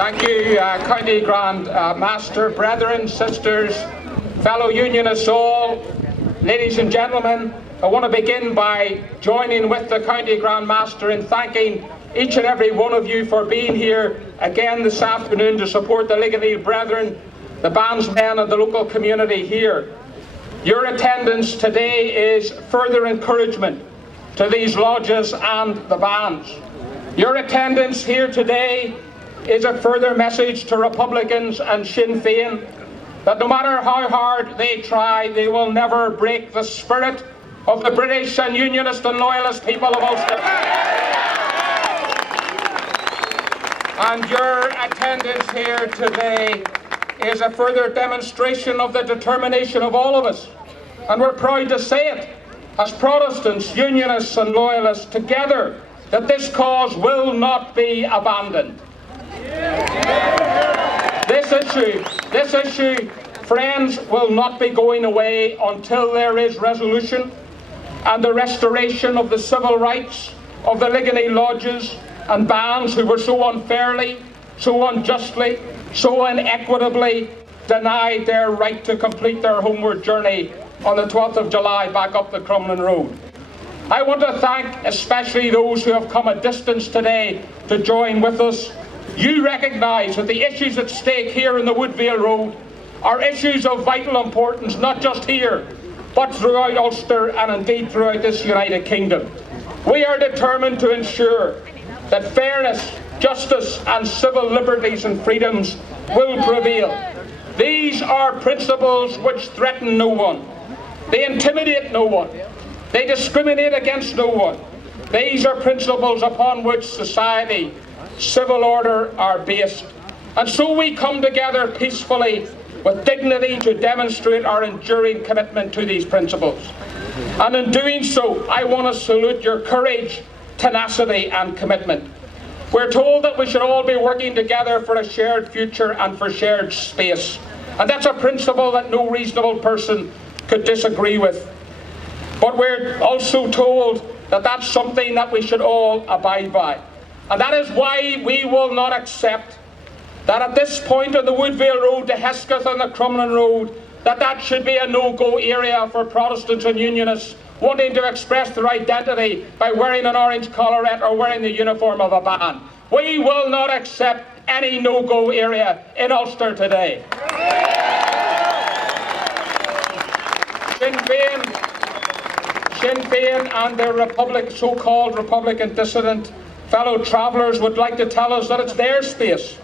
Thank you, County Grand Master, brethren, sisters, fellow Unionists all, ladies and gentlemen. I want to begin by joining with the County Grand Master in thanking each and every one of you for being here again this afternoon to support the Ligoniel brethren, the bandsmen and the local community here. Your attendance today is further encouragement to these lodges and the bands. Your attendance here today is a further message to Republicans and Sinn Féin that no matter how hard they try, they will never break the spirit of the British and Unionist and Loyalist people of Ulster. And your attendance here today is a further demonstration of the determination of all of us. And we're proud to say it, as Protestants, Unionists and Loyalists together, that this cause will not be abandoned. This issue, friends, will not be going away until there is resolution and the restoration of the civil rights of the Ligoniel Lodges and bands who were so unfairly, so unjustly, so inequitably denied their right to complete their homeward journey on the 12th of July back up the Crumlin Road. I want to thank especially those who have come a distance today to join with us. You recognise that the issues at stake here in the Woodvale Road are issues of vital importance, not just here, but throughout Ulster and indeed throughout this United Kingdom. We are determined to ensure that fairness, justice and civil liberties and freedoms will prevail. These are principles which threaten no one. They intimidate no one. They discriminate against no one. These are principles upon which society, civil order are based. And so we come together peacefully with dignity to demonstrate our enduring commitment to these principles. And in doing so, I want to salute your courage, tenacity and commitment. We're told that we should all be working together for a shared future and for shared space. And that's a principle that no reasonable person could disagree with. But we're also told that that's something that we should all abide by. And that is why we will not accept that at this point on the Woodvale Road to Hesketh and the Crumlin Road, that should be a no-go area for Protestants and Unionists wanting to express their identity by wearing an orange collarette or wearing the uniform of a band. We will not accept any no-go area in Ulster today. Sinn Féin and their so-called Republican dissident fellow travellers would like to tell us that it's their space.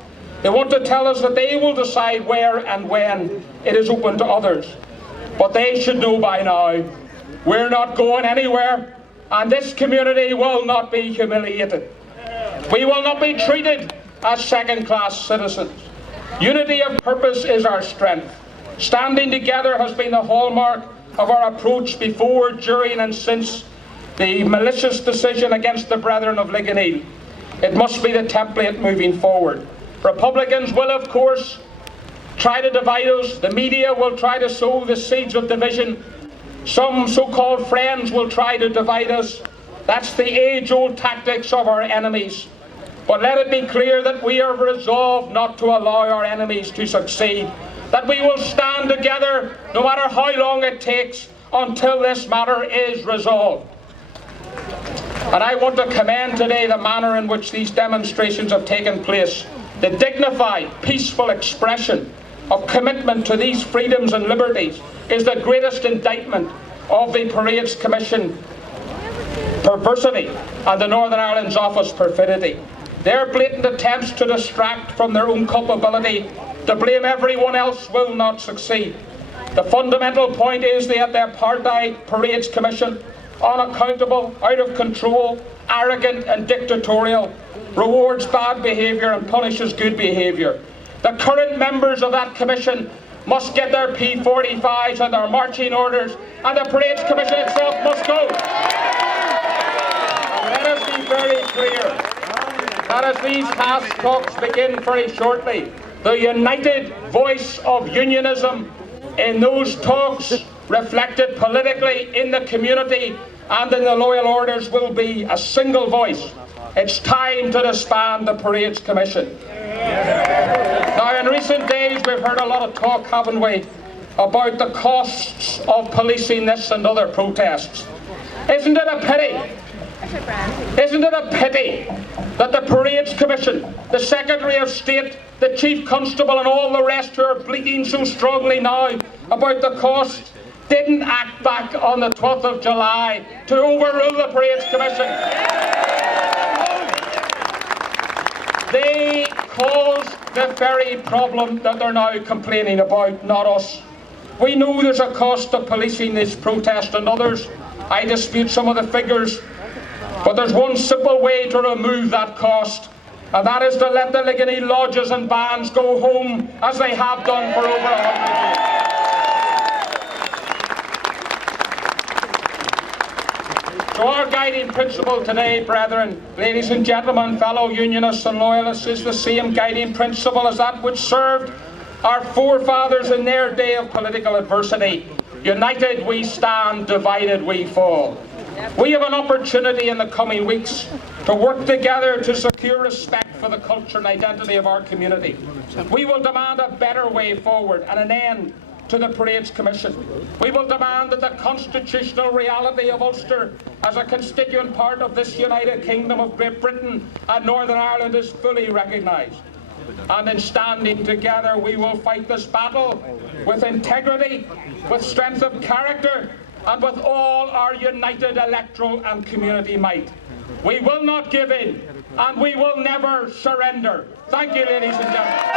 They want to tell us that they will decide where and when it is open to others. But they should know by now, we're not going anywhere, and this community will not be humiliated. We will not be treated as second-class citizens. Unity of purpose is our strength. Standing together has been the hallmark of our approach before, during and since the malicious decision against the brethren of Ligoniel. It must be the template moving forward. Republicans will, of course, try to divide us. The media will try to sow the seeds of division. Some so-called friends will try to divide us. That's the age-old tactics of our enemies. But let it be clear that we are resolved not to allow our enemies to succeed. That we will stand together no matter how long it takes until this matter is resolved. And I want to commend today the manner in which these demonstrations have taken place. The dignified, peaceful expression of commitment to these freedoms and liberties is the greatest indictment of the Parades Commission perversity and the Northern Ireland's Office perfidy. Their blatant attempts to distract from their own culpability, to blame everyone else, will not succeed. The fundamental point is that the apartheid Parades Commission, unaccountable, out of control, arrogant and dictatorial, rewards bad behaviour and punishes good behaviour. The current members of that commission must get their P45s and their marching orders, and the Parades Commission itself must go. And let us be very clear that as these task talks begin very shortly, the united voice of unionism in those talks, reflected politically in the community and in the loyal orders, will be a single voice. It's time to disband the Parades Commission. recent days we've heard a lot of talk, haven't we, about the costs of policing this and other protests. Isn't it a pity? Isn't it a pity that the Parades Commission, the Secretary of State, the Chief Constable and all the rest who are bleating so strongly now about the cost didn't act back on the 12th of July to overrule the Parades Commission? They caused the very problem that they're now complaining about, not us. We know there's a cost of policing this protest and others. I dispute some of the figures, but there's one simple way to remove that cost, and that is to let the Ligoniel Lodges and bands go home as they have done for over 100 years. So our guiding principle today, brethren, ladies and gentlemen, fellow unionists and loyalists, is the same guiding principle as that which served our forefathers in their day of political adversity. United we stand, divided we fall. We have an opportunity in the coming weeks to work together to secure respect for the culture and identity of our community. We will demand a better way forward and an end to the Parades Commission. We will demand that the constitutional reality of Ulster as a constituent part of this United Kingdom of Great Britain and Northern Ireland is fully recognised. And in standing together, we will fight this battle with integrity, with strength of character, and with all our united electoral and community might. We will not give in, and we will never surrender. Thank you, ladies and gentlemen.